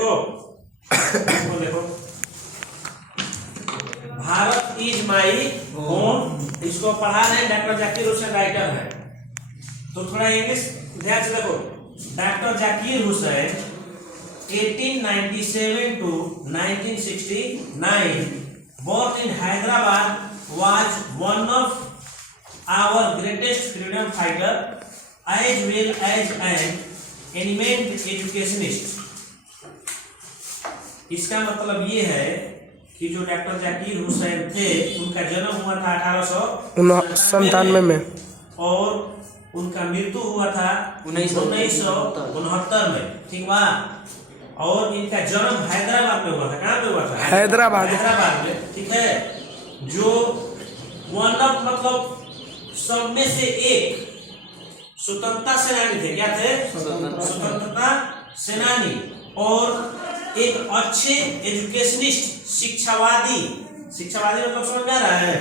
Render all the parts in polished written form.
देखो देखो Bharat is my home, इसको पढ़ा रहे डॉक्टर जाकिर हुसैन राइटर है। तो थोड़ा इंग्लिश ध्यान से देखो। Doctor Zakir Hussain 1897 to 1969 born in Hyderabad, was one of our greatest freedom fighter as well as an eminent educationist। इसका मतलब ये है कि जो डॉक्टर जाकिर हुसैन थे उनका जन्म हुआ था 1897 में और उनका मृत्यु हुआ था 1969 में, ठीक बा। और इनका जन्म हैदराबाद में हुआ था। कहाँ पे हुआ था? हैदराबाद में, ठीक है। जो वन ऑफ मतलब सब में से एक स्वतंत्रता सेनानी थे। क्या थे? स्वतंत्रता सेनानी और एक अच्छे एजुकेशनिस्ट, शिक्षावादी मतलब समझ में आ रहा है?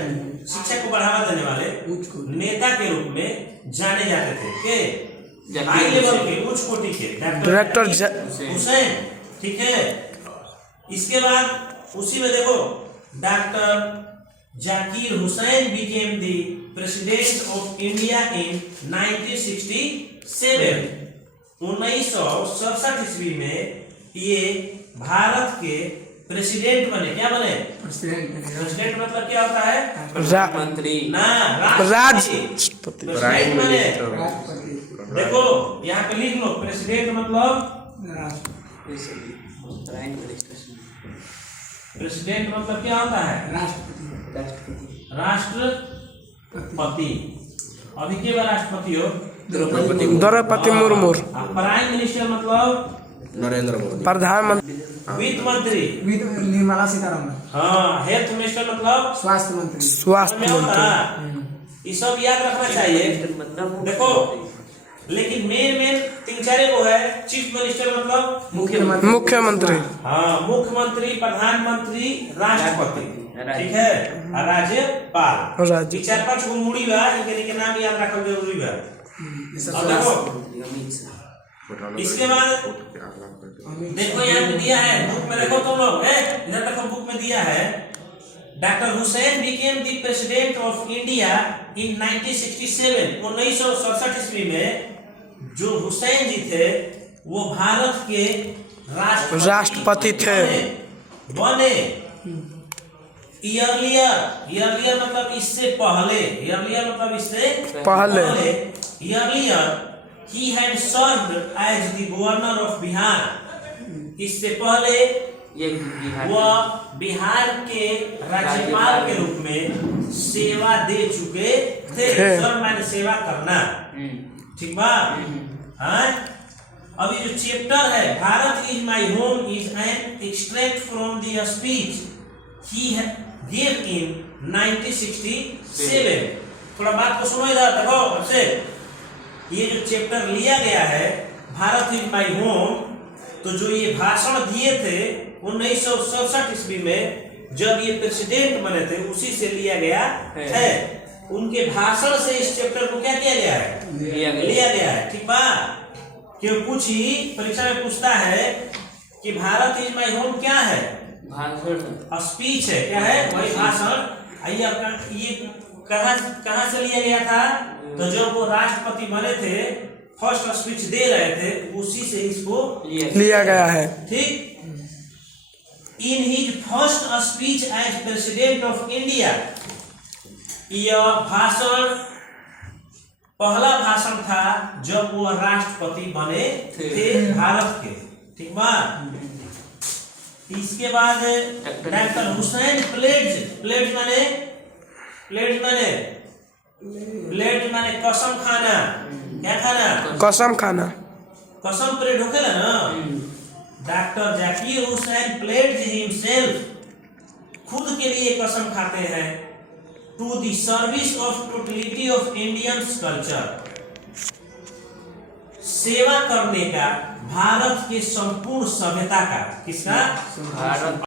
शिक्षा को बढ़ावा देने वाले नेता के रूप में जाने जाते थे। के हाई लेवल के, उच्च कोटि के डॉक्टर हुसैन, ठीक है। इसके बाद उसी में देखो doctor Zakir Hussain became the president of India in 1967। 1967 ईस्वी में ये भारत के प्रेसिडेंट बने। क्या बने? प्रेसिडेंट मतलब क्या होता है? मंत्री ना, राष्ट्रपति बने। देखो यहाँ पे लिख लो, प्रेसिडेंट मतलब प्रेसिडेंट मतलब क्या होता है? राष्ट्रपति। अभी के बार राष्ट्रपति हो? द्रौपदी मुर्मू। प्राइम मिनिस्टर मतलब नरेंद्र मोदी। प्रधानमंत्री। वित्त मंत्री निर्मला सीतारमण। हाँ। हेल्थ मिनिस्टर मतलब स्वास्थ्य मंत्री। ये सब याद रखना चाहिए। देखो लेकिन मेन 3-4 वो है। चीफ मिनिस्टर मतलब मुख्यमंत्री। हाँ, मुख्यमंत्री, प्रधानमंत्री, राष्ट्रपति, ठीक है, और राज्यपाल। 4-5 गो मुड़ी बा, इनके नाम याद रखना जरूरी बा। अब देखो इसके बाद देखो यहाँ पे दिया है बुक में, देखो तुम लोग इधर देखो बुक में दिया है doctor Hussain became the president of India in 1967। 1967 ईस्वी में जो हुसैन जी थे वो भारत के राष्ट्रपति थे बने। ईयरलियर मतलब इससे पहले, earlier he had served as the governor of Bihar। इससे पहले वह बिहार के राज्यपाल के रूप में सेवा दे चुके थे। सर्व माने सेवा करना, ठीक बा। हाँ, अभी जो चैप्टर है Bharat is my home is an extract from the speech he gave in 1967। थोड़ा बात को समझ रहा देखो हमसे। ये जो चैप्टर लिया गया है भारत इज माई होम, तो जो ये भाषण दिए थे 1967 ईस्वी में जब ये प्रेसिडेंट बने थे उसी से लिया गया है। उनके भाषण से इस चैप्टर को क्या किया गया है? लिया गया है, ठीक बा। क्यों कुछ ही परीक्षा में पूछता है कि भारत इज माई होम क्या है? भाषण, स्पीच है। क्या है? वही भाषण। ये कहाँ से लिया गया था? तो जब वो राष्ट्रपति बने थे, फर्स्ट स्पीच दे रहे थे, उसी से इसको लिया गया है, ठीक। In his first speech as president of India, यह भाषण पहला भाषण था जब वो राष्ट्रपति बने थे भारत के, ठीक बा। इसके बाद डॉक्टर हुसैन प्लेज माने कसम खाना। क्या खाना? कसम खाना। कसम परेड होखेला ना। Doctor Zakir Hussain pledges himself, खुद के लिए कसम खाते हैं, to the service of totality of Indian culture, सेवा करने का भारत के संपूर्ण सभ्यता का। किसका? भारत